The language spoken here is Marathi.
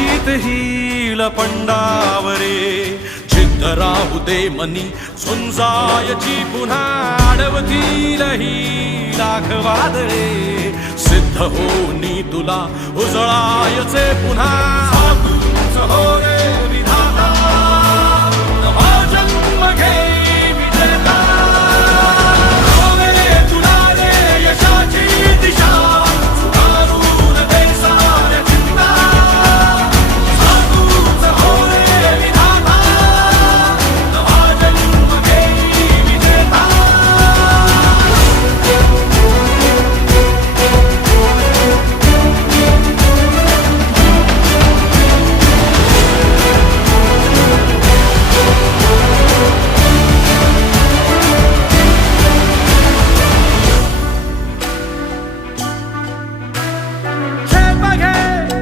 जीत हिल पंडावरे जिद्द राहू दे मनी झुंजायची पुन्हा अडवतील ही लाख वादळे सिद्ध होनी तुला उजळायचे पुन्हा